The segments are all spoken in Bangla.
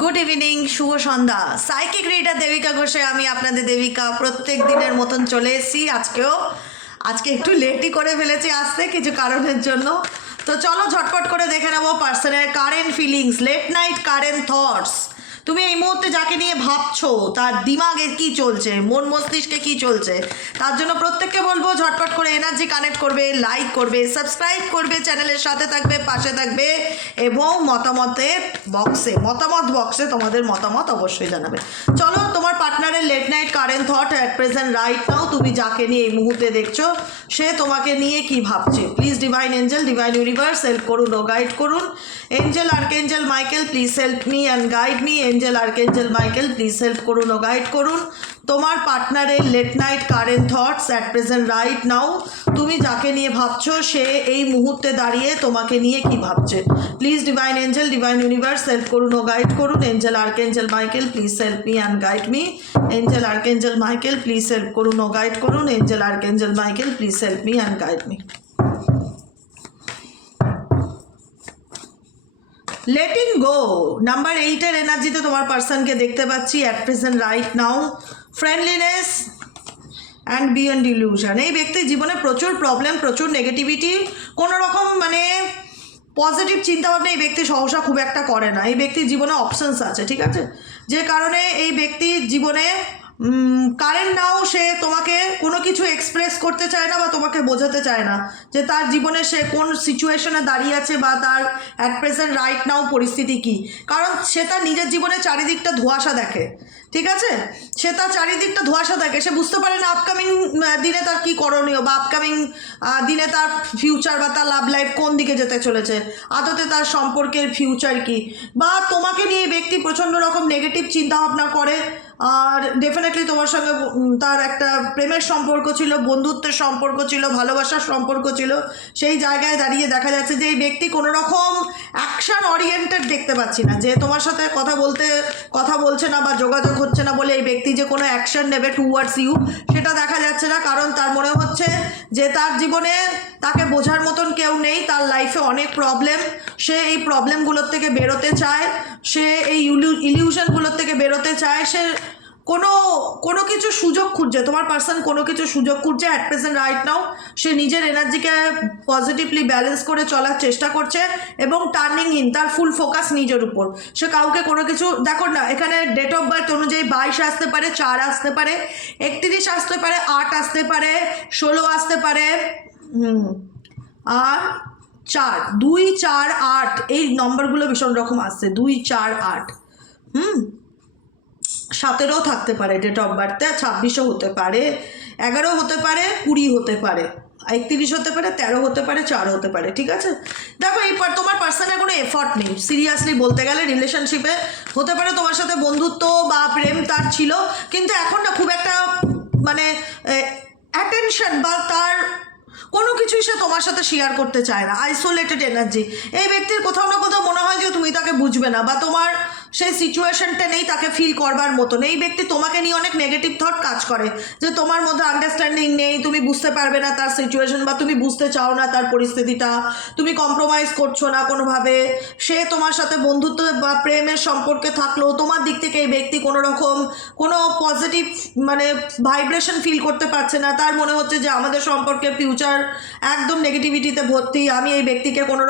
গুড ইভিনিং, শুভ সন্ধ্যা। সাইকিক রিডার দেবিকা ঘোষে আমি আপনাদের দেবিকা প্রত্যেক দিনের মতন চলে এসেছি। আজকে একটু লেটই করে ফেলেছি আসতে কিছু কারণের জন্য। তো চলো ঝটপট করে দেখে নেবো পার্সনের current feelings, late night current thoughts. তুমি এই মুহূর্তে যাকে নিয়ে ভাবছো তার দিমাগে কি চলছে, মন মস্তিষ্কে কি চলছে, তার জন্য প্রত্যেককে বলবো ঝটপট করে এনার্জি কানেক্ট করবে, লাইক করবে, সাবস্ক্রাইব করবে, চ্যানেলের সাথে থাকবে, পাশে থাকবে এবং মতামত বক্সে তোমাদের মতামত অবশ্যই জানাবে। চলো, তোমার পার্টনারের late night current thought at present right now, তুমি যাকে নিয়ে এই মুহূর্তে দেখছো সে তোমাকে নিয়ে কি ভাবছে। Please divine angel, divine universe help করুন ও গাইড করুন। Angel archangel Michael please help me and guide me. Angel archangel Michael please help করুন ও গাইড করুন। তোমার পার্টনারের late night current thoughts at present right now, তুমি যাকে নিয়ে ভাবছো সে এই মুহূর্তে দাঁড়িয়ে তোমাকে নিয়ে কি ভাবছে। Please divine angel, divine universe help করুন ও গাইড করুন। Angel archangel Michael please help me and guide me. Angel archangel Michael please help করুন ও গাইড করুন। Angel archangel Michael please help me and guide me. Letting go number 8-এর এনার্জিতে তোমার পার্সনকে দেখতে পাচ্ছি at present right now. Friendliness and beyond illusion. এই ব্যক্তির জীবনে প্রচুর প্রবলেম, প্রচুর নেগেটিভিটি, কোনো রকম পজিটিভ চিন্তাভাবনা এই ব্যক্তি সহসা খুব একটা করে না। এই ব্যক্তির জীবনে অপশনস আছে, ঠিক আছে, যে কারণে এই ব্যক্তির জীবনে কারেন্ট নাও সে তোমাকে কোনো কিছু এক্সপ্রেস করতে চায় না বা তোমাকে বোঝাতে চায় না যে তার জীবনে সে কোন সিচুয়েশনে দাঁড়িয়ে আছে বা তার অ্যাট প্রেজেন্ট রাইট নাও পরিস্থিতি কী। কারণ সে তার নিজের জীবনে চারিদিকটা ধোঁয়াশা দেখে, ঠিক আছে, সে তার চারিদিকটা ধোঁয়াশা দেখে, সে বুঝতে পারে না আপকামিং দিনে তার কী করণীয় বা আপকামিং দিনে তার ফিউচার বা তার লাভ লাইফ কোন দিকে যেতে চলেছে, আদতে তার সম্পর্কের ফিউচার কী। বা তোমাকে নিয়ে ব্যক্তি প্রচণ্ড রকম নেগেটিভ চিন্তাভাবনা করে। আর ডেফিনেটলি তোমার সঙ্গে তার একটা প্রেমের সম্পর্ক ছিল, বন্ধুত্বের সম্পর্ক ছিল, ভালোবাসার সম্পর্ক ছিল। সেই জায়গায় দাঁড়িয়ে দেখা যাচ্ছে যে এই ব্যক্তি কোনো রকম অ্যাকশান ওরিয়েন্টেড দেখতে পাচ্ছি না, যে তোমার সাথে কথা বলছে না বা যোগাযোগ হচ্ছে না বলে এই ব্যক্তি যে কোনো অ্যাকশন নেবে টুয়ার্ডস ইউ সেটা দেখা যাচ্ছে না। কারণ তার মনে হচ্ছে যে তার জীবনে তাকে বোঝার মতন কেউ নেই, তার লাইফে অনেক প্রবলেম, সে এই প্রবলেমগুলোর থেকে বেরোতে চায়, সে এই ইলিউশনগুলোর থেকে বেরোতে চায়, সে কোনো কিছু সুযোগ খুঁজছে। তোমার পার্সন কোনো কিছু সুযোগ খুঁজছে অ্যাট প্রেজেন্ট রাইট নাও। সে নিজের এনার্জিকে পজিটিভলি ব্যালেন্স করে চলার চেষ্টা করছে এবং টার্নিং ইন, তার ফুল ফোকাস নিজের উপর। সে কাউকে কোনো কিছু, দেখো না, এখানে ডেট অফ বার্থ অনুযায়ী 22 আসতে পারে, 4 আসতে পারে, 31 আসতে পারে, 8 আসতে পারে, 16 আসতে পারে, আর 4, 2, 4, 8 এই নম্বরগুলো ভীষণ রকম আসছে, 2, 4, 8, 17ও থাকতে পারে ডেট অফ বার্থে, 26ও হতে পারে, 11 হতে পারে, 20 হতে পারে, 31 হতে পারে, 13 হতে পারে, 4 হতে পারে, ঠিক আছে। দেখো এই তোমার পার্সনের কোনো এফর্ট নেই সিরিয়াসলি বলতে গেলে। রিলেশনশিপে হতে পারে তোমার সাথে বন্ধুত্ব বা প্রেম তার ছিল, কিন্তু এখন না খুব একটা অ্যাটেনশন বা তার কোনো কিছুই সে তোমার সাথে শেয়ার করতে চায় না। আইসোলেটেড এনার্জি এই ব্যক্তির, কোথাও না কোথাও মনে হয় যে তুমি তাকে বুঝবে না বা তোমার সেই সিচুয়েশনটা নেই তাকে ফিল করবার মতন। এই ব্যক্তি তোমাকে নিয়ে অনেক নেগেটিভ থট কাজ করে যে তোমার মধ্যে আন্ডারস্ট্যান্ডিং নেই, তুমি বুঝতে পারবে না তার সিচুয়েশন বা তুমি বুঝতে চাও না তার পরিস্থিতিটা, তুমি কম্প্রোমাইজ করছো না কোনোভাবে। সে তোমার সাথে বন্ধুত্ব বা প্রেমের সম্পর্কে থাকলেও তোমার দিক থেকে এই ব্যক্তি কোনো রকম কোনো পজিটিভ ভাইব্রেশন ফিল করতে পারছে না। তার মনে হচ্ছে যে আমাদের সম্পর্কে ফিউচার একদম নেগেটিভিটিতে ভর্তি, আমি এই ব্যক্তিকে কোনো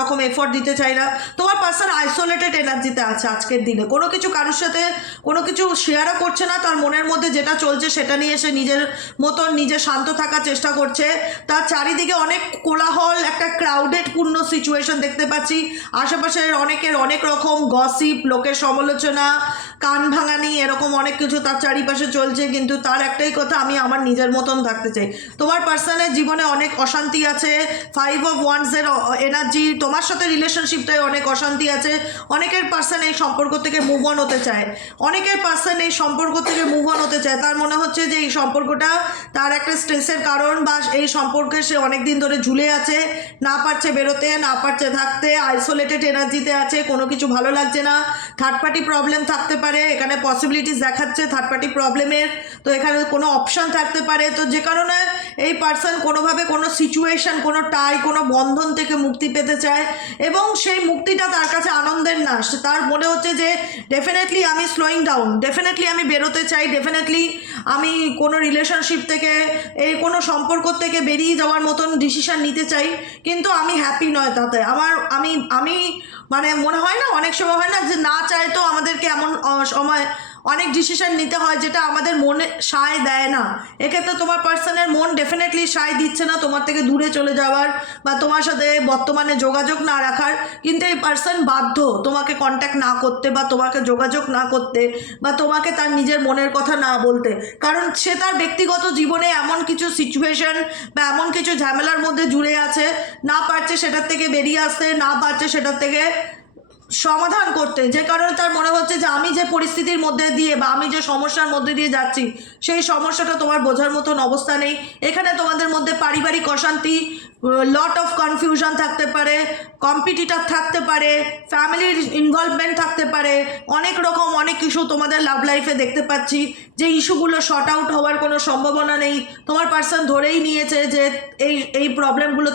রকম এফোর্ট দিতে চাই না। তোমার পার্সন আইসোলেটেড এনার্জিতে আছে আজকের দিনে, কোনো কিছু কারোর সাথে কোনো কিছু শেয়ারও করছে না, তার মনের মধ্যে যেটা চলছে সেটা নিয়ে সে নিজের মতন নিজে শান্ত থাকার চেষ্টা করছে। তার চারিদিকে অনেক কোলাহল, একটা ক্রাউডেড পূর্ণ সিচুয়েশন দেখতে পাচ্ছি, আশেপাশের অনেকের অনেক রকম গসিপ, লোকের সমালোচনা, কান ভাঙানি, এরকম অনেক কিছু তার চারিপাশে চলছে, কিন্তু তার একটাই কথা, আমি আমার নিজের মতন থাকতে চাই। তোমার পার্সনের জীবনে অনেক অশান্তি আছে, 5 of Wands-এর এনার্জি, তোমার সাথে রিলেশনশিপটায় অনেক অশান্তি আছে। অনেকের পার্সন এই সম্পর্ক থেকে মুভ অন হতে চায়, অনেকের পার্সন এই সম্পর্ক থেকে মুভ অন হতে চায়। তার মনে হচ্ছে যে এই সম্পর্কটা তার একটা স্ট্রেসের কারণ বা এই সম্পর্কে সে অনেক দিন ধরে ঝুলে আছে, না পারছে বেরোতে, না পারছে থাকতে, আইসোলেটেড এনার্জিতে আছে, কোনো কিছু ভালো লাগছে না। থার্ড পার্টি প্রবলেম থাকতে পারে, এখানে পসিবিলিটিস দেখাচ্ছে থার্ড পার্টি প্রবলেমের, তো এখানে কোনো অপশান থাকতে পারে। তো যে কারণে এই পার্সন কোনোভাবে কোনো সিচুয়েশন, কোনো টাই, কোনো বন্ধন থেকে মুক্তি পেতে চায় এবং সেই মুক্তিটা তার কাছে আনন্দের না। তার মনে হচ্ছে যে ডেফিনেটলি আমি স্লোয়িং ডাউন, ডেফিনেটলি আমি বেরোতে চাই, ডেফিনেটলি আমি কোনো রিলেশনশিপ থেকে, এই কোনো সম্পর্ক থেকে বেরিয়ে যাওয়ার মতন ডিসিশন নিতে চাই, কিন্তু আমি হ্যাপি নয় তাতে। আমি মানে মনে হয় না, অনেক সময় হয় না যে না চাই তো আমাদেরকে এমন সময় অনেক ডিসিশন নিতে হয় যেটা আমাদের মনে সায় দেয় না। এক্ষেত্রে তোমার পার্সনের মন ডেফিনেটলি সায় দিচ্ছে না তোমার থেকে দূরে চলে যাওয়ার বা তোমার সাথে বর্তমানে যোগাযোগ না রাখার, কিন্তু এই পার্সন বাধ্য তোমাকে কন্ট্যাক্ট না করতে বা তোমাকে যোগাযোগ না করতে বা তোমাকে তার নিজের মনের কথা না বলতে, কারণ সে তার ব্যক্তিগত জীবনে এমন কিছু সিচুয়েশন বা এমন কিছু ঝামেলার মধ্যে জুড়ে আছে, না পারছে সেটার থেকে বেরিয়ে আসতে, না পারছে সেটার থেকে সমাধান করতে, যে কারণে তার মনে হচ্ছে যে আমি যে পরিস্থিতির মধ্যে দিয়ে বা আমি যে সমস্যার মধ্যে দিয়ে যাচ্ছি সেই সমস্যাটা তোমার বোঝার মতন অবস্থা নেই। এখানে তোমাদের মধ্যে পারিবারিক অশান্তি, লট অফ কনফিউশন থাকতে পারে, কম্পিটিটর থাকতে পারে, ফ্যামিলির ইনভলভমেন্ট থাকতে পারে, অনেক রকম অনেক ইস্যু তোমাদের লাভ লাইফে দেখতে পাচ্ছি, যে ইস্যুগুলো শর্ট আউট হওয়ার কোনো সম্ভাবনা নেই। তোমার পার্সন ধরেই নিয়েছে যে এই প্রবলেমগুলো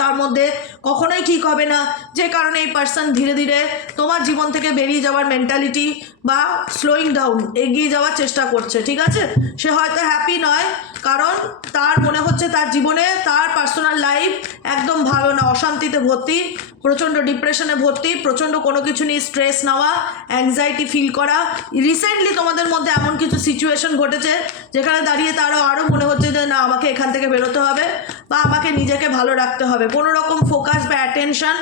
তার মধ্যে কখনোই ঠিক হবে না, যে কারণে এই পার্সন ধীরে ধীরে তোমার জীবন থেকে বেরিয়ে যাওয়ার মেন্টালিটি বা স্লোয়িং ডাউন, এগিয়ে যাওয়ার চেষ্টা করছে। ঠিক আছে, সে হয়তো হ্যাপি নয়, কারণ তার মনে হচ্ছে তার জীবনে তার পার্সোনাল লাইফ একদম ভালো না, অশান্তিতে ভর্তি, প্রচণ্ড ডিপ্রেশনে ভর্তি, প্রচণ্ড কোনো কিছু নিয়ে স্ট্রেস নেওয়া, অ্যাংজাইটি ফিল করা। রিসেন্টলি তোমাদের মধ্যে এমন কিছু সিচুয়েশন ঘটেছে যেখানে দাঁড়িয়ে তারও আরও মনে হচ্ছে যে না, আমাকে এখান থেকে বেরোতে হবে বা আমাকে নিজেকে ভালো রাখতে হবে। কোনো রকম ফোকাস বা অ্যাটেনশন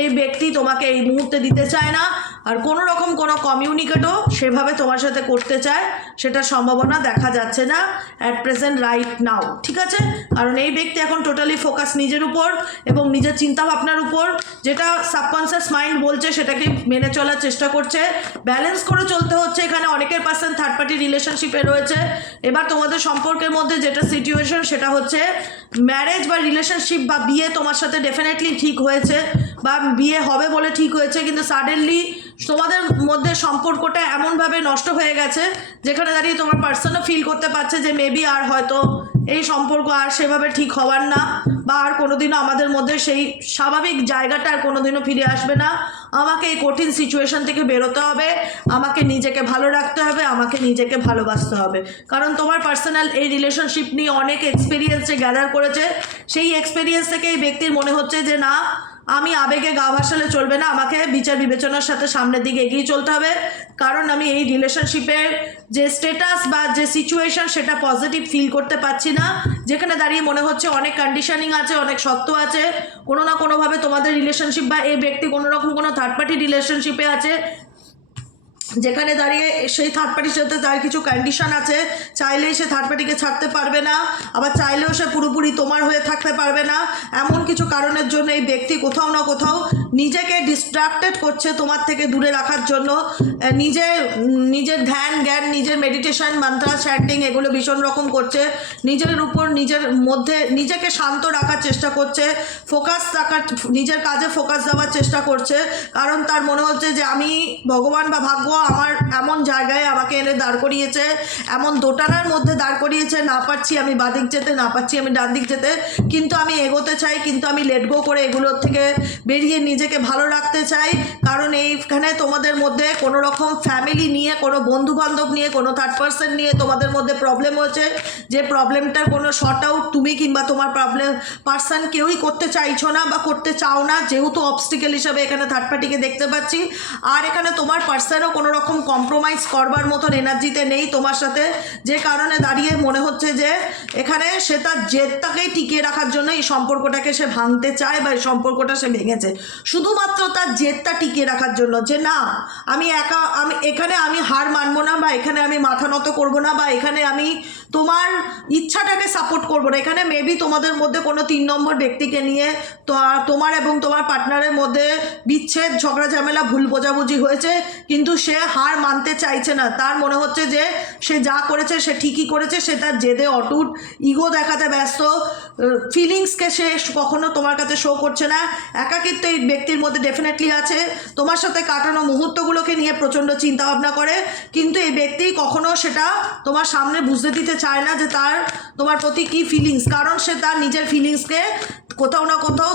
এই ব্যক্তি তোমাকে এই মুহূর্তে দিতে চায় না, আর কোনো রকম কোনো কমিউনিকেটও সেভাবে তোমার সাথে করতে চায় সেটার সম্ভাবনা দেখা যাচ্ছে না অ্যাট প্রেজেন্ট রাইট নাও। ঠিক আছে, কারণ এই ব্যক্তি এখন টোটালি ফোকাস নিজের উপর এবং নিজের চিন্তাভাবনার উপর, যেটা সাবকনসিয়াস মাইন্ড বলছে সেটাকে মেনে চলার চেষ্টা করছে, ব্যালেন্স করে চলতে হচ্ছে। এখানে অনেকের পার্সন থার্ড পার্টি রিলেশনশিপে রয়েছে। এবার তোমাদের সম্পর্কের মধ্যে যেটা সিচুয়েশন সেটা হচ্ছে ম্যারেজ বা রিলেশনশিপ বা বিয়ে তোমার সাথে ডেফিনেটলি ঠিক হয়েছে বা বিয়ে হবে বলে ঠিক হয়েছে, কিন্তু সাডেনলি তোমাদের মধ্যে সম্পর্কটা এমনভাবে নষ্ট হয়ে গেছে যেখানে দাঁড়িয়ে তোমার পার্সনও ফিল করতে পারছে যে মেবি আর হয়তো এই সম্পর্ক আর সেভাবে ঠিক হওয়ার না, বা আর কোনোদিনও আমাদের মধ্যে সেই স্বাভাবিক জায়গাটা আর কোনোদিনও ফিরে আসবে না। আমাকে এই কঠিন সিচুয়েশন থেকে বেরোতে হবে, আমাকে নিজেকে ভালো রাখতে হবে, আমাকে নিজেকে ভালোবাসতে হবে, কারণ তোমার পার্সোনাল এই রিলেশনশিপ নিয়ে অনেক এক্সপিরিয়েন্স গ্যাদার করেছে। সেই এক্সপিরিয়েন্স থেকে এই ব্যক্তির মনে হচ্ছে যে না, আমি আবেগে গা ভাসালে চলবে না, আমাকে বিচার বিবেচনার সাথে সামনের দিকে এগিয়ে চলতে হবে, কারণ আমি এই রিলেশনশিপের যে স্ট্যাটাস বা যে সিচুয়েশন সেটা পজিটিভ ফিল করতে পারছি না, যেখানে দাঁড়িয়ে মনে হচ্ছে অনেক কন্ডিশনিং আছে, অনেক সত্য আছে, কোনো না কোনোভাবে তোমাদের রিলেশনশিপ বা এই ব্যক্তি কোনো রকম কোনো থার্ড পার্টি রিলেশনশিপে আছে, যেখানে দাঁড়িয়ে সেই থার্ড পার্টির সাথে তার কিছু কন্ডিশন আছে, চাইলেই সে থার্ড পার্টিকে ছাড়তে পারবে না, আবার চাইলেও সে পুরোপুরি তোমার হয়ে থাকতে পারবে না। এমন কিছু কারণের জন্য এই ব্যক্তি কোথাও না কোথাও নিজেকে ডিস্ট্রাক্টেড করছে তোমার থেকে দূরে রাখার জন্য। নিজের ধ্যান জ্ঞান, নিজের মেডিটেশন, মন্ত্রা চ্যান্টিং এগুলো ভীষণ রকম করছে, নিজের উপর নিজের মধ্যে নিজেকে শান্ত রাখার চেষ্টা করছে, ফোকাস রাখার, নিজের কাজে ফোকাস দেওয়ার চেষ্টা করছে, কারণ তার মনে হচ্ছে যে আমি ভগবান বা ভাগ্য আমার এমন জায়গায় আমাকে এনে দাঁড় করিয়েছে, এমন দোটানার মধ্যে দাঁড় করিয়েছে, না পারছি আমি বাদিক যেতে, না পারছি আমি ডান দিক যেতে, কিন্তু আমি এগোতে চাই, কিন্তু আমি লেট গো করে এগুলোর থেকে বেরিয়ে নিজেকে ভালো রাখতে চাই। কারণ এইখানে তোমাদের মধ্যে কোনো রকম ফ্যামিলি নিয়ে, কোনো বন্ধু বান্ধব নিয়ে, কোনো থার্ড পার্সন নিয়ে তোমাদের মধ্যে প্রবলেম হয়েছে, যে প্রবলেমটার কোনো শর্ট আউট তুমি কিংবা তোমার পার্সন কেউই করতে চাইছো না বা করতে চাও না, যেহেতু অবস্টিকেল হিসাবে এখানে থার্ড পার্টিকে দেখতে পাচ্ছি। আর এখানে তোমার পার্সনও কোনো রকম কম্প্রোমাইজ করবার মতন এনার্জিতে নেই তোমার সাথে, যে কারণে দাঁড়িয়ে মনে হচ্ছে যে এখানে সে তার জেদটাকেই টিকিয়ে রাখার জন্য এই সম্পর্কটাকে সে ভাঙতে চায় বা এই সম্পর্কটা সে ভেঙেছে শুধুমাত্র তার জেদটা টিকিয়ে রাখার জন্য, যে না আমি এখানে আমি হার মানবো না, বা এখানে আমি মাথা নত করবো না, বা এখানে আমি তোমার ইচ্ছাটাকে সাপোর্ট করবো না। এখানে মেবি তোমাদের মধ্যে কোনো 3 নম্বর ব্যক্তিকে নিয়ে তোমার এবং তোমার পার্টনারের মধ্যে বিচ্ছেদ, ঝগড়া ঝামেলা, ভুল বোঝাবুঝি হয়েছে, কিন্তু সে হার মানতে চাইছে না। তার মনে হচ্ছে যে সে যা করেছে সে ঠিকই করেছে, সে তার জেদে অটুট, ইগো দেখাতে ব্যস্ত, ফিলিংসকে সে কখনো তোমার কাছে শো করছে না। একাকিত্ব এই ব্যক্তির মধ্যে ডেফিনেটলি আছে, তোমার সাথে কাটানো মুহূর্তগুলোকে নিয়ে প্রচণ্ড চিন্তা ভাবনা করে, কিন্তু এই ব্যক্তি কখনো সেটা তোমার সামনে বুঝতে দিতে চায় না যে তার তোমার প্রতি কী ফিলিংস, কারণ সে তার নিজের ফিলিংসকে কোথাও না কোথাও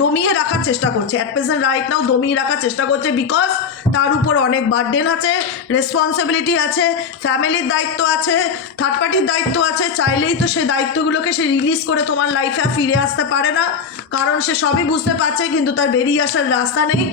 দমিয়ে রাখার চেষ্টা করছে। অ্যাট প্রেজেন্ট রাইট নাও দমিয়ে রাখার চেষ্টা করছে, বিকজ তার উপর অনেক বার্ডেন আছে, রেসপন্সিবিলিটি আছে, ফ্যামিলির দায়িত্ব আছে, থার্ড পার্টির দায়িত্ব আছে। চাইলেই তো সেই দায়িত্বগুলোকে সে রিলিজ করে তোমার লাইফে ফিরে আসতে পারে না, কারণ সে সবই বুঝতে পারছে কিন্তু তার বেরিয়ে আসার রাস্তা নেই।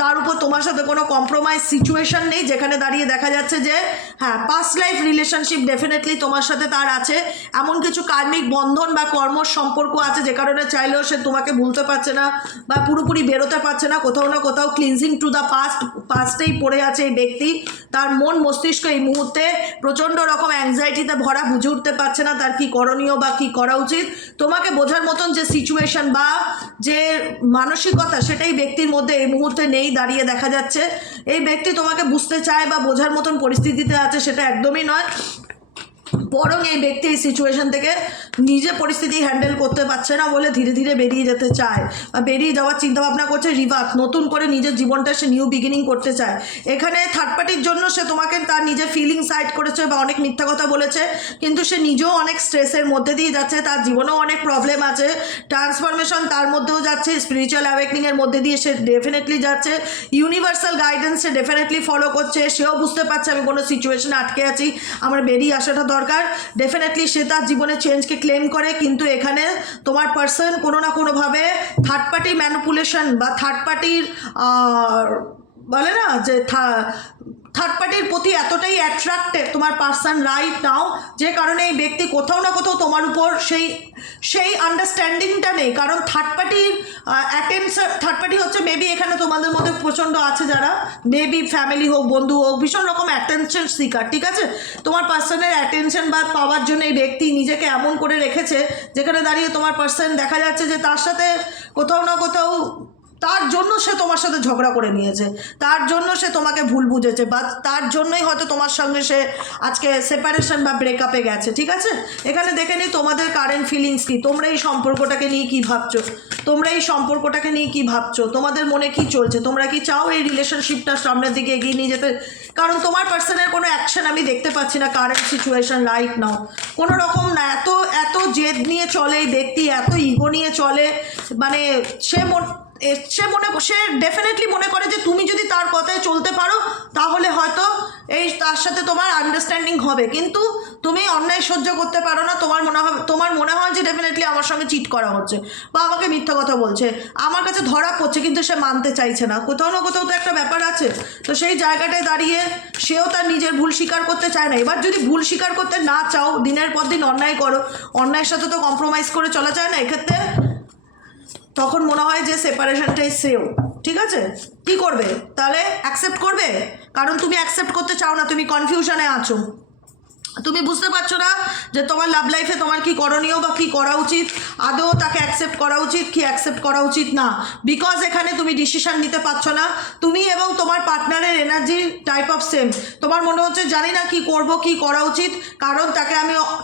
তার উপর তোমার সাথে কোনো কম্প্রোমাইজ সিচুয়েশন নেই, যেখানে দাঁড়িয়ে দেখা যাচ্ছে যে হ্যাঁ পাস্ট লাইফ রিলেশনশিপ ডেফিনেটলি তোমার সাথে তার আছে, এমন কিছু কার্মিক বন্ধন বা কর্মর সম্পর্ক আছে যে কারণে চাইলেও সে তোমাকে ভুলতে পারছে না বা পুরোপুরি বেরোতে পারছে না, কোথাও না কোথাও ক্লিনজিং টু দ্য পাস্টেই পড়ে আছে এই ব্যক্তি। তার মন মস্তিষ্ক এই মুহূর্তে প্রচণ্ড রকম অ্যাংজাইটিতে ভরা, বুঝে উঠতে পারছে না তার কী করণীয় বা কী করা উচিত। তোমাকে বোঝার মতন যে সিচুয়েশন বা যে মানসিকতা সেটাই ব্যক্তির মধ্যে এই মুহূর্তে নেই, দাঁড়িয়ে দেখা যাচ্ছে। এই ব্যক্তি তোমাকে বুঝতে চায় বা বোঝার মতন পরিস্থিতিতে আছে সেটা একদমই নয়, বরং এই ব্যক্তি এই সিচুয়েশন থেকে নিজে পরিস্থিতি হ্যান্ডেল করতে পারছে না বলে ধীরে ধীরে বেরিয়ে যেতে চায় বা বেরিয়ে যাওয়ার চিন্তাভাবনা করছে। রিভার্স, নতুন করে নিজের জীবনটা সে নিউ বিগিনিং করতে চায়। এখানে থার্ড পার্টির জন্য সে তোমাকে তার নিজের ফিলিং সাইড করেছে বা অনেক মিথ্যা কথা বলেছে, কিন্তু সে নিজেও অনেক স্ট্রেসের মধ্যে দিয়ে যাচ্ছে, তার জীবনেও অনেক প্রবলেম আছে, ট্রান্সফরমেশন তার মধ্যেও যাচ্ছে, স্পিরিচুয়াল অ্যাওয়েকনিংয়ের মধ্যে দিয়ে সে ডেফিনেটলি যাচ্ছে, ইউনিভার্সাল গাইডেন্স সে ডেফিনেটলি ফলো করছে। সেও বুঝতে পারছে আমি কোনো সিচুয়েশনে আটকে আছি, আমার বেরিয়ে আসাটা দরকার। ডেফিনেটলি সে তার জীবনে চেঞ্জকে ক্লেম করে, কিন্তু এখানে তোমার পার্সন কোনো না কোনোভাবে থার্ড পার্টি ম্যানিপুলেশন বা থার্ড পার্টির বলে না যে থার্ড পার্টির প্রতি এতটাই অ্যাট্রাক্টেড তোমার পার্সন রাইট নাও, যে কারণে এই ব্যক্তি কোথাও না কোথাও তোমার উপর সেই আন্ডারস্ট্যান্ডিংটা নেই। কারণ থার্ড পার্টির থার্ড পার্টি হচ্ছে মেবি এখানে তোমাদের মধ্যে প্রচণ্ড আছে যারা মেবি ফ্যামিলি হোক, বন্ধু হোক, ভীষণ রকম অ্যাটেনশন সিকার, ঠিক আছে। তোমার পার্সনের অ্যাটেনশন বা পাওয়ার জন্য এই ব্যক্তি নিজেকে এমন করে রেখেছে যেখানে দাঁড়িয়ে তোমার পার্সন দেখা যাচ্ছে যে তার সাথে কোথাও না কোথাও তার জন্য সে তোমার সাথে ঝগড়া করে নিয়েছে, তার জন্য সে তোমাকে ভুল বুঝেছে, বা তার জন্যই হয়তো তোমার সঙ্গে সে আজকে সেপারেশন বা ব্রেকআপে গেছে, ঠিক আছে। এখানে দেখে নিই তোমাদের কারেন্ট ফিলিংস কী, তোমরা এই সম্পর্কটাকে নিয়ে কী ভাবছো, তোমাদের মনে কি চলছে, তোমরা কি চাও এই রিলেশনশিপটা সামনের দিকে এগিয়ে নিয়ে যেতে? কারণ তোমার পার্সনের কোনো অ্যাকশন আমি দেখতে পাচ্ছি না কারেন্ট সিচুয়েশন রাইট নাও, কোনো রকম না। এত জেদ নিয়ে চলে এই ব্যক্তি, এত ইগো নিয়ে চলে, মানে সে ডেফিনেটলি মনে করে যে তুমি যদি তার কথায় চলতে পারো তাহলে হয়তো তার সাথে তোমার আন্ডারস্ট্যান্ডিং হবে, কিন্তু তুমি অন্যায় সহ্য করতে পারো না। তোমার মনে হয় যে ডেফিনেটলি আমার সঙ্গে চিট করা হচ্ছে বা আমাকে মিথ্যা কথা বলছে, আমার কাছে ধরা পড়ছে, কিন্তু সে মানতে চাইছে না। কোথাও না কোথাও তো একটা ব্যাপার আছে। তো সেই জায়গাটায় দাঁড়িয়ে সেও তার নিজের ভুল স্বীকার করতে চায় না। এবার যদি ভুল স্বীকার করতে না চাও, দিনের পর দিন অন্যায় করো, অন্যায়ের সাথে তো কম্প্রোমাইজ করে চলা যায় না। এক্ষেত্রে তখন মনে হয় যে সেপারেশনটাই সেও, ঠিক আছে। কি করবে তাহলে? অ্যাকসেপ্ট করবে? কারণ তুমি অ্যাকসেপ্ট করতে চাও না, তুমি কনফিউশনে আছো, তুমি বুঝতে পারছো না যে তোমার লাভ লাইফে তোমার কি করণীয় বা কী করা উচিত, আদৌ তাকে অ্যাকসেপ্ট করা উচিত কি অ্যাকসেপ্ট করা উচিত না, বিকজ এখানে তুমি ডিসিশন নিতে পারছো না। তুমি এবং তোমার পার্টনারের এনার্জি টাইপ অফ সেম, তোমার মনে হচ্ছে জানি না কি করব, কি করা উচিত, কারণ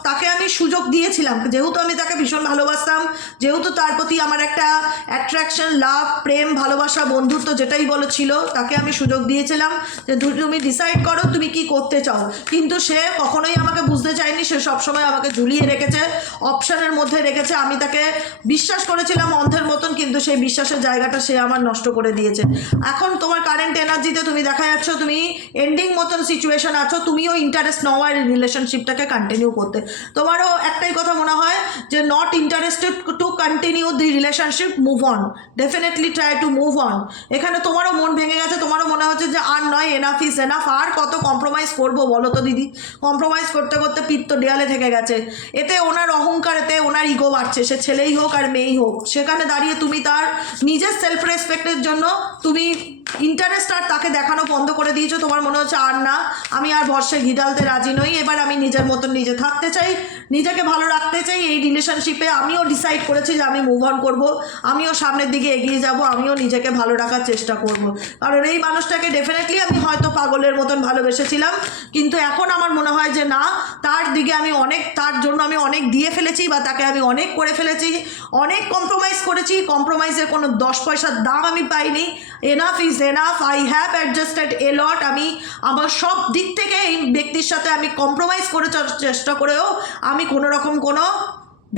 তাকে আমি সুযোগ দিয়েছিলাম, যেহেতু আমি তাকে ভীষণ ভালোবাসতাম, যেহেতু তার প্রতি আমার একটা অ্যাট্রাকশন, লাভ, প্রেম, ভালোবাসা, বন্ধুত্ব যেটাই বলো ছিল, তাকে আমি সুযোগ দিয়েছিলাম যে তুমি ডিসাইড করো তুমি কি করতে চাও, কিন্তু সে কখনোই আমাকে বুঝতে চায়নি। সে সবসময় আমাকে ঝুলিয়ে রেখেছে, অপশনের মধ্যে রেখেছে। আমি তাকে বিশ্বাস করেছিলাম অন্ধের মতন, কিন্তু সেই বিশ্বাসের জায়গাটা সে আমার নষ্ট করে দিয়েছে। এখন তোমার কারেন্ট এনার্জিতে তুমি দেখা যাচ্ছ তুমি এন্ডিং মতন সিচুয়েশন আছো, তুমিও ইন্টারেস্ট নাও আর রিলেশনশিপটাকে কন্টিনিউ করতে। তোমারও একটাই কথা মনে হয় যে not interested to continue the relationship, move on, definitely try to move on. এখানে তোমারও মন ভেঙে গেছে, তোমারও মনে হচ্ছে যে আর নয়, এনাফ ইজ এনাফ, আর কত কম্প্রোমাইজ করবো বলো তো দিদি। কম্প্রোমাইজ করতে করতে পিঠ তো দেয়ালে থেকে গেছে। এতে ওনার অহংকার, এতে ওনার ইগো বাড়ছে, সে ছেলেই হোক আর মেয়েই হোক। সেখানে দাঁড়িয়ে তুমি তার নিজের সেলফ রেসপেক্টের জন্য তুমি ইন্টারেস্ট আর তাকে দেখানো বন্ধ করে দিয়েছো। তোমার মনে হচ্ছে আর না, আমি আর ভরসে ঘি ঢালতে রাজি নই, এবার আমি নিজের মতন নিজে থাকতে চাই, নিজেকে ভালো রাখতে চাই এই রিলেশনশিপে। আমিও ডিসাইড করেছি যে আমি মুভ অন করবো, আমিও সামনের দিকে এগিয়ে যাব, আমিও নিজেকে ভালো রাখার চেষ্টা করব। কারণ এই মানুষটাকে ডেফিনেটলি আমি হয়তো পাগলের মতন ভালোবেসেছিলাম, কিন্তু এখন আমার মনে হয় যে না, তার দিকে আমি অনেক, তার জন্য আমি অনেক দিয়ে ফেলেছি বা তাকে আমি অনেক করে ফেলেছি, অনেক কম্প্রোমাইজ করেছি। কম্প্রোমাইজের কোনো 10 পয়সার দাম আমি পাইনি। Enough is enough, I have adjusted a lot. আমি আমার সব দিক থেকে এই ব্যক্তির সাথে আমি কম্প্রোমাইজ করে চেষ্টা করেও আমি কোনো রকম কোনো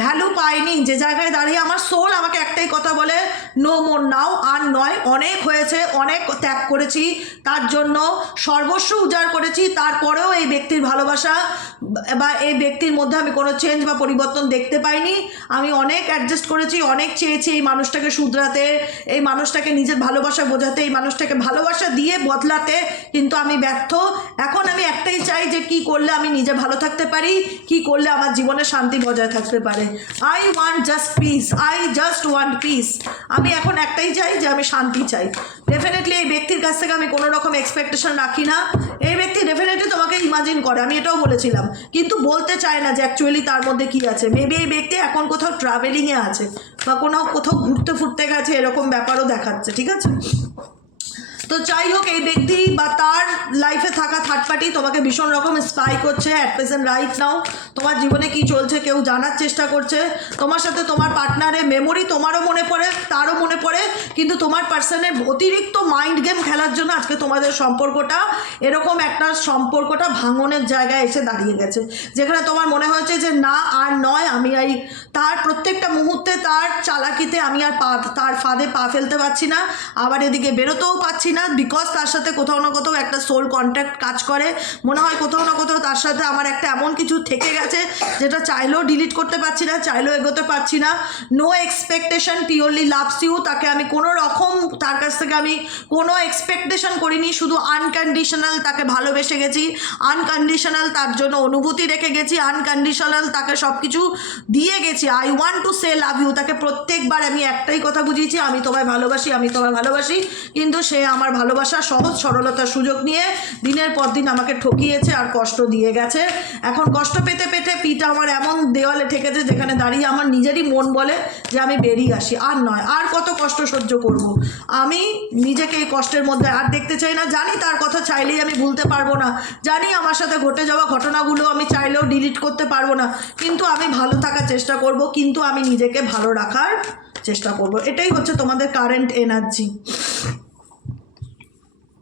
ভ্যালু পাইনি। যে জায়গায় দাঁড়িয়ে আমার সোল আমাকে একটাই কথা বলে, নো মোর নাও, আর নয়, অনেক হয়েছে, অনেক ত্যাগ করেছি, তার জন্য সর্বস্ব উজাড় করেছি, তারপরেও এই ব্যক্তির ভালোবাসা বা এই ব্যক্তির মধ্যে আমি কোনো চেঞ্জ বা পরিবর্তন দেখতে পাইনি। আমি অনেক অ্যাডজাস্ট করেছি, অনেক চেয়েছি এই মানুষটাকে শুধরাতে, এই মানুষটাকে নিজের ভালোবাসা বোঝাতে, এই মানুষটাকে ভালোবাসা দিয়ে বদলাতে, কিন্তু আমি ব্যর্থ। এখন আমি একটাই চাই যে কি করলে আমি নিজে ভালো থাকতে পারি, কি করলে আমার জীবনে শান্তি বজায় থাকতে পারে। I want just piece, I just want piece. আমি এখন একটাই চাই যে আমি শান্তি চাই। ডেফিনেটলি এই ব্যক্তির কাছ থেকে আমি কোনো রকম এক্সপেকটেশন রাখি না। এই ব্যক্তি ডেফিনেটলি তোমাকে ইমাজিন করে, আমি এটাও বলেছিলাম, কিন্তু বলতে চায় না যে অ্যাকচুয়ালি তার মধ্যে কি আছে। মেবি এই ব্যক্তি এখন কোথাও ট্রাভেলিংয়ে আছে বা কোথাও ঘুরতে ফুরতে গেছে, এরকম ব্যাপারও দেখাচ্ছে, ঠিক আছে। তো যাই হোক, এই ব্যক্তি বা তার লাইফে থাকা থার্ড পার্টি তোমাকে ভীষণ রকম স্পাই করছে অ্যাট প্রেজেন্ট রাইট নাও। তোমার জীবনে কি চলছে কেউ জানার চেষ্টা করছে। তোমার সাথে তোমার পার্টনারের মেমোরি তোমারও মনে পড়ে, তারও মনে পড়ে, কিন্তু তোমার পার্সনের অতিরিক্ত মাইন্ড গেম খেলার জন্য আজকে তোমাদের সম্পর্কটা এরকম একটা সম্পর্কটা ভাঙনের জায়গায় এসে দাঁড়িয়ে গেছে, যেখানে তোমার মনে হয়েছে যে না আর নয়, আমি এই তার প্রত্যেকটা মুহূর্তে তার চালাকিতে আমি আর তার ফাঁদে পা ফেলতে পারছি না, আবার এদিকে বেরোতেও পারছি না, বিকজ তার সাথে কোথাও না কোথাও একটা সোল কন্ট্যাক্ট কাজ করে। মনে হয় কোথাও না কোথাও তার সাথে আমার একটা এমন কিছু থেকে গেছে যেটা চাইলেও ডিলিট করতে পারছি না, চাইলেও এগোতে পারছি না। No expectation, purely loves you. তাকে আমি কোনো রকম, তার কাছ থেকে আমি কোনো এক্সপেকটেশন করিনি, শুধু আনকন্ডিশনাল তাকে ভালোবেসে গেছি, আনকন্ডিশনাল তার জন্য অনুভূতি রেখে গেছি, আনকন্ডিশনাল তাকে সব কিছু দিয়ে গেছি। I want to say love you. তাকে প্রত্যেকবার আমি একটাই কথা বুঝিয়েছি, আমি তোমায় ভালোবাসি, আমি তোমায় ভালোবাসি, কিন্তু সে আমার ভালোবাসা সহজ সরলতার সুযোগ নিয়ে দিনের পর দিন আমাকে ঠকিয়েছে আর কষ্ট দিয়ে গেছে। এখন কষ্ট পেতে পেতে পিঠটা আমার এমন দেওয়ালে ঠেকেছে যেখানে দাঁড়িয়ে আমার নিজেরই মন বলে যে আমি বেরিয়ে আসি, আর নয়, আর কত কষ্ট সহ্য করব। আমি নিজেকে এই কষ্টের মধ্যে আর দেখতে চাই না। জানি তার কথা চাইলেই আমি ভুলতে পারবো না, জানি আমার সাথে ঘটে যাওয়া ঘটনাগুলো আমি চাইলেও ডিলিট করতে পারবো না, কিন্তু আমি ভালো থাকার চেষ্টা করব, কিন্তু আমি নিজেকে ভালো রাখার চেষ্টা করব। এটাই হচ্ছে তোমাদের কারেন্ট এনার্জি।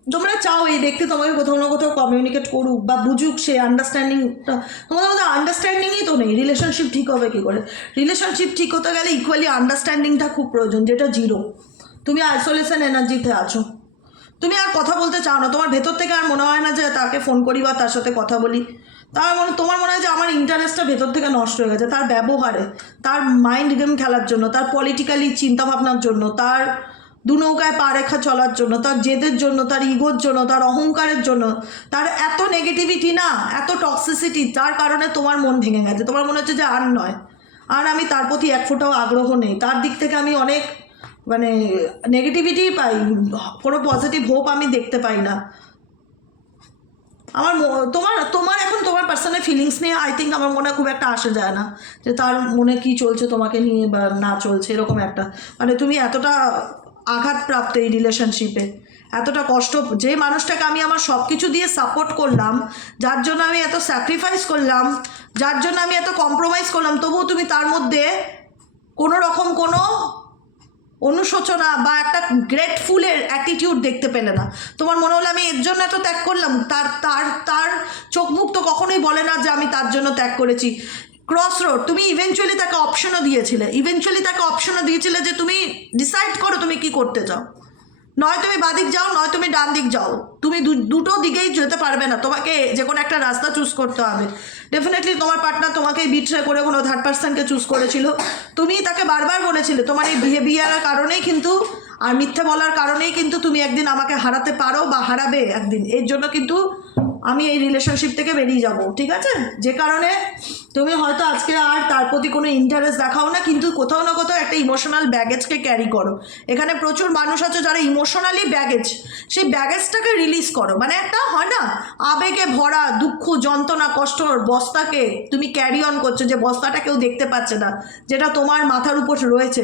তোমরা চাও এই ব্যক্তি তোমাকে কোথাও না কোথাও কমিউনিকেট করুক বা বুঝুক, সে আন্ডারস্ট্যান্ডিংটা, তোমাদের মধ্যে আন্ডারস্ট্যান্ডিংই তো নেই। রিলেশনশিপ ঠিক হবে কী করে? রিলেশনশিপ ঠিক হতে গেলে ইকুয়ালি আন্ডারস্ট্যান্ডিংটা খুব প্রয়োজন, যেটা জিরো। তুমি আইসোলেশন এনার্জিতে আছো, তুমি আর কথা বলতে চাও না, তোমার ভেতর থেকে আর মনে হয় না যে তাকে ফোন করি বা তার সাথে কথা বলি। তোমার মনে হয় যে আমার ইন্টারেস্টটা ভেতর থেকে নষ্ট হয়ে গেছে তার ব্যবহারে, তার মাইন্ড গেম খেলার জন্য, তার পলিটিক্যালি চিন্তাভাবনার জন্য, তার দু নৌকায় পা রেখা চলার জন্য, তার জেদের জন্য, তার ইগোর জন্য, তার অহংকারের জন্য, তার এত নেগেটিভিটি না, এত টক্সিসিটি, তার কারণে তোমার মন ভেঙে গেছে। তোমার মনে হচ্ছে যে আর নয়, আর আমি তার প্রতি এক ফোঁটাও আগ্রহ নেই। তার দিক থেকে আমি অনেক মানে নেগেটিভিটি পাই, কোনো পজিটিভ হোপ আমি দেখতে পাই না। আমার তোমার এখন তোমার পার্সোনাল ফিলিংস নিয়ে আই থিঙ্ক আমার মনে খুব একটা আসে যায় না যে তার মনে কি চলছে তোমাকে নিয়ে বা না চলছে, এরকম একটা মানে তুমি এতটা আঘাতপ্রাপ্ত এই রিলেশনশিপে, এতটা কষ্ট, যে মানুষটাকে আমি আমার সব কিছু দিয়ে সাপোর্ট করলাম, যার জন্য আমি এত স্যাক্রিফাইস করলাম, যার জন্য আমি এত কম্প্রোমাইজ করলাম, তবুও তুমি তার মধ্যে কোনো রকম কোনো অনুশোচনা বা একটা গ্রেটফুলের অ্যাটিটিউড দেখতে পেলে না। তোমার মনে হলো আমি এর জন্য এত ত্যাগ করলাম। তার তার তার চোখ মুখ তো কখনোই বলে না যে আমি তার জন্য ত্যাগ করেছি। ক্রস রোড, তুমি ইভেনচুয়ালি তাকে অপশনও দিয়েছিলে, যে তুমি ডিসাইড করো তুমি কি করতে চাও, নয় তুমি বাদিক যাও, নয় তুমি ডান দিক যাও, তুমি দুটো দিকেই যেতে পারবে না, তোমাকে যে কোনো একটা রাস্তা চুজ করতে হবে। ডেফিনেটলি তোমার পার্টনার তোমাকে বিট্রে করে কোনো থার্ড পার্সনকে চুজ করেছিল, তুমি তাকে বারবার বলেছিলে তোমার এই বিহেভিয়ারের কারণেই কিন্তু আর মিথ্যে বলার কারণেই কিন্তু তুমি একদিন আমাকে হারাতে পারো বা হারাবে একদিন, এর জন্য কিন্তু আমি এই রিলেশনশিপ থেকে বেরিয়ে যাব, ঠিক আছে? যে কারণে তুমি হয়তো আজকে আর তার প্রতি কোনো ইন্টারেস্ট দেখাও না, কিন্তু কোথাও না কোথাও একটা ইমোশনাল ব্যাগেজকে ক্যারি করো। এখানে প্রচুর মানুষ আছে যারা ইমোশনালি ব্যাগেজ, সেই ব্যাগেজটাকে রিলিজ করো। মানে একটা হয় না আবেগে ভরা দুঃখ যন্ত্রণা কষ্টর বস্তাকে তুমি ক্যারি অন করছো, যে বস্তাটা কেউ দেখতে পাচ্ছে না, যেটা তোমার মাথার উপর রয়েছে,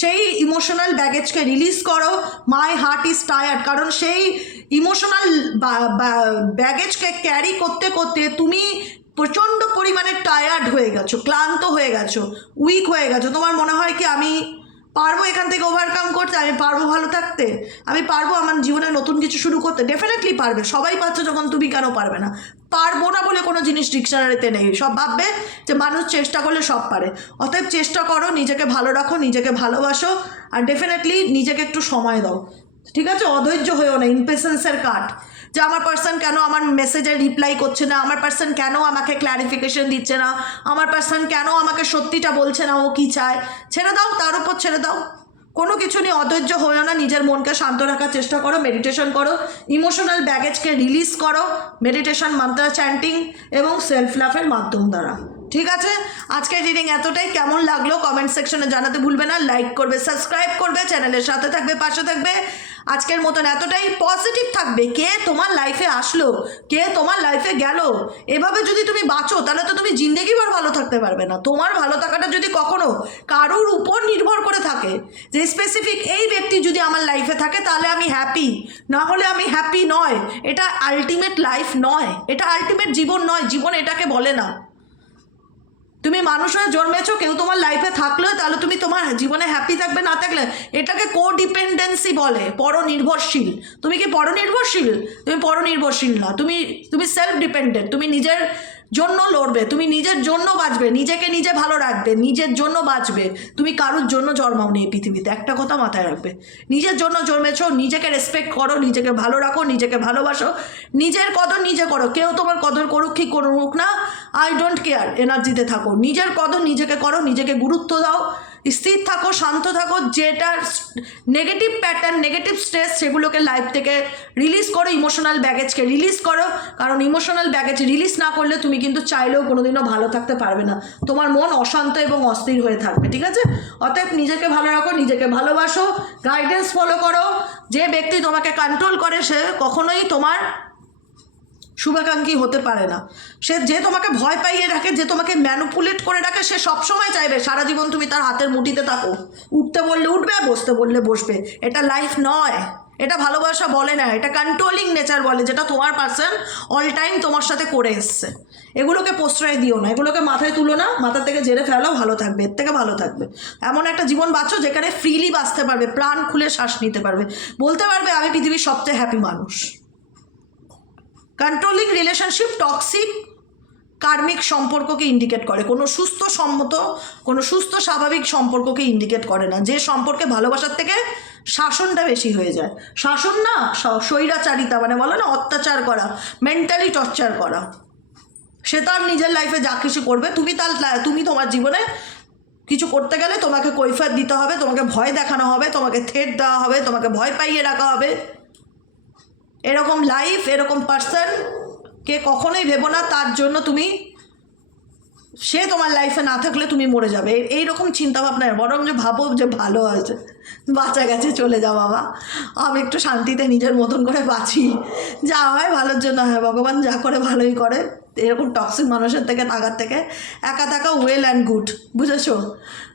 সেই ইমোশনাল ব্যাগেজকে রিলিজ করো। মাই হার্ট ইজ টায়ার্ড, কারণ সেই ইমোশনাল ব্যাগেজকে ক্যারি করতে করতে তুমি প্রচণ্ড পরিমাণে টায়ার্ড হয়ে গেছো, ক্লান্ত হয়ে গেছো, উইক হয়ে গেছো। তোমার মনে হয় কি আমি পারবো এখান থেকে ওভারকাম করতে, আমি পারবো ভালো থাকতে, আমি পারবো আমার জীবনে নতুন কিছু শুরু করতে। ডেফিনেটলি পারবে, সবাই পাচ্ছে যখন তুমি কেন পারবে না? পারবো না বলে কোনো জিনিস ডিকশনারিতে নেই। সব ভাববে যে মানুষ চেষ্টা করলে সব পারে। অতএব চেষ্টা করো, নিজেকে ভালো রাখো, নিজেকে ভালোবাসো, আর ডেফিনেটলি নিজেকে একটু সময় দাও, ঠিক আছে? অধৈর্য হয়েও না, ইম্পেশেন্সের কাট, যে আমার পার্সন কেন আমার মেসেজে রিপ্লাই করছে না, আমার পার্সন কেন আমাকে ক্ল্যারিফিকেশন দিচ্ছে না, আমার পার্সন কেন আমাকে সত্যিটা বলছে না, ও কী চায়। ছেড়ে দাও, তার উপর ছেড়ে দাও, কোনো কিছু নিয়ে অধৈর্য হয়েও না। নিজের মনকে শান্ত রাখার চেষ্টা করো, মেডিটেশন করো, ইমোশনাল ব্যাগেজকে রিলিজ করো মেডিটেশন, মান্ত্রা চ্যান্টিং এবং সেলফ লাভের মাধ্যম দ্বারা, ঠিক আছে? আজকের রিডিং এতটাই। কেমন লাগলো কমেন্ট সেকশনে জানাতে ভুলবে না। লাইক করবে, সাবস্ক্রাইব করবে, চ্যানেলের সাথে থাকবে, পাশে থাকবে। আজকের মতন এতটাই। পজিটিভ থাকবে, কে তোমার লাইফে আসলো, কে তোমার লাইফে গেল, এভাবে যদি তুমি বাঁচো তাহলে তো তুমি জিন্দেগিভর ভালো থাকতে পারবে না। তোমার ভালো থাকাটা যদি কখনো কারোর উপর নির্ভর করে থাকে, যে স্পেসিফিক এই ব্যক্তি যদি আমার লাইফে থাকে তাহলে আমি হ্যাপি, না হলে আমি হ্যাপি নয়, এটা আলটিমেট লাইফ নয়, এটা আলটিমেট জীবন নয়। জীবন এটাকে বলে না। তুমি মানুষ হয়ে জন্মেছো, কেউ তোমার লাইফে থাকলে তাহলে তুমি তোমার জীবনে হ্যাপি থাকবে, না থাকলে এটাকে কোডিপেন্ডেন্সি বলে, পরনির্ভরশীল। তুমি কি পরনির্ভরশীল? তুমি পরনির্ভরশীল না, তুমি সেলফ ডিপেন্ডেন্ট। তুমি নিজের জন্য লড়বে, তুমি নিজের জন্য বাঁচবে, নিজেকে নিজে ভালো রাখবে, নিজের জন্য বাঁচবে। তুমি কারোর জন্য জন্মাওনি এই পৃথিবীতে, একটা কথা মাথায় রাখবে। নিজের জন্য জন্মেছো, নিজেকে রেসপেক্ট করো, নিজেকে ভালো রাখো, নিজেকে ভালোবাসো, নিজের কদর নিজে করো। কেউ তোমার কদর করুক কি করুক না, আই ডোন্ট কেয়ার, এনার্জিতে থাকো। নিজের কদর নিজেকে করো, নিজেকে গুরুত্ব দাও, স্থির থাকো, শান্ত থাকো। যেটার নেগেটিভ প্যাটার্ন, নেগেটিভ স্ট্রেস, সেগুলোকে লাইফ থেকে রিলিজ করো, ইমোশনাল ব্যাগেজকে রিলিজ করো। কারণ ইমোশনাল ব্যাগেজ রিলিজ না করলে তুমি কিন্তু চাইলেও কোনোদিনও ভালো থাকতে পারবে না। তোমার মন অশান্ত এবং অস্থির হয়ে থাকবে, ঠিক আছে? অতএব নিজেকে ভালো রাখো, নিজেকে ভালোবাসো, গাইডেন্স ফলো করো। যে ব্যক্তি তোমাকে কন্ট্রোল করে সে কখনোই তোমার শুভাকাঙ্ক্ষী হতে পারে না। সে যে তোমাকে ভয় পাইয়ে রাখে, যে তোমাকে ম্যানুপুলেট করে রাখে, সে সবসময় চাইবে সারা জীবন তুমি তার হাতের মুঠিতে থাকো। উঠতে বললে উঠবে, বসতে বললে বসবে। এটা লাইফ নয়, এটা ভালোবাসা বলে না, এটা কন্ট্রোলিং নেচার বলে, যেটা তোমার পার্সন অল টাইম তোমার সাথে করে এসছে। এগুলোকে প্রশ্রয় দিও না, এগুলোকে মাথায় তুলো না, মাথা থেকে ঝেড়ে ফেলো, ভালো থাকবে, এর থেকে ভালো থাকবে। এমন একটা জীবন বাঁচো যেখানে ফ্রিলি বাঁচতে পারবে, প্রাণ খুলে শ্বাস নিতে পারবে, বলতে পারবে আমি পৃথিবীর সবচেয়ে হ্যাপি মানুষ। কন্ট্রোলিং রিলেশনশিপ টক্সিক কার্মিক সম্পর্ককে ইন্ডিকেট করে, কোনো সুস্থ সম্মত, কোনো সুস্থ স্বাভাবিক সম্পর্ককে ইন্ডিকেট করে না। যে সম্পর্কে ভালোবাসার থেকে শাসনটা বেশি হয়ে যায়। শাসন না, স্বৈরাচারিতা, মানে বলো না অত্যাচার করা, মেন্টালি টর্চার করা। সে তার নিজের লাইফে যা কিছু করবে, তুমি তোমার জীবনে কিছু করতে গেলে তোমাকে কৈফিয়ত দিতে হবে, তোমাকে ভয় দেখানো হবে, তোমাকে থ্রেট দেওয়া হবে, তোমাকে ভয় পাইয়ে রাখা হবে। এরকম লাইফ, এরকম পার্সন কে কখনোই ভেবো না তার জন্য তুমি, সে তোমার লাইফে না থাকলে তুমি মরে যাবে, এইরকম চিন্তাভাবনা। বরং যে ভাবো যে ভালো আছে, বাঁচা গেছে, চলে যাও বাবা, আমি একটু শান্তিতে নিজের মতন করে বাঁচি, যা হয় ভালোর জন্য হয়, ভগবান যা করে ভালোই করে। এরকম টক্সিক মানুষের থেকে থাকার থেকে একা থাকা ওয়েল অ্যান্ড গুড, বুঝেছো?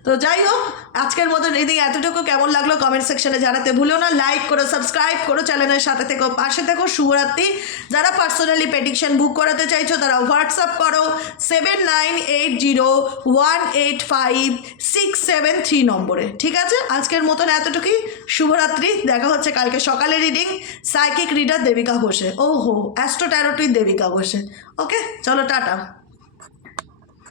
তো যাই হোক, আজকের মতো রিডিং এতটুকু। কেমন লাগলো কমেন্ট সেকশনে জানাতে ভুলো না। লাইক করো, সাবস্ক্রাইব করো, চ্যানেলের সাথে থেকো, পাশে থেকো। শুভরাত্রি। যারা পার্সোনালি প্রেডিকশন বুক করাতে চাইছো তারা হোয়াটসঅ্যাপ করো 7980185673 নম্বরে, ঠিক আছে? আজকের মতন এতটুকুই। শুভরাত্রি। দেখা হচ্ছে কালকে সকালে রিডিং। সাইকিক রিডার দেবিকা ঘোষে, অ্যাস্ট্রো ট্যারোটির দেবিকা ঘোষে। ওকে, চলো টাটা।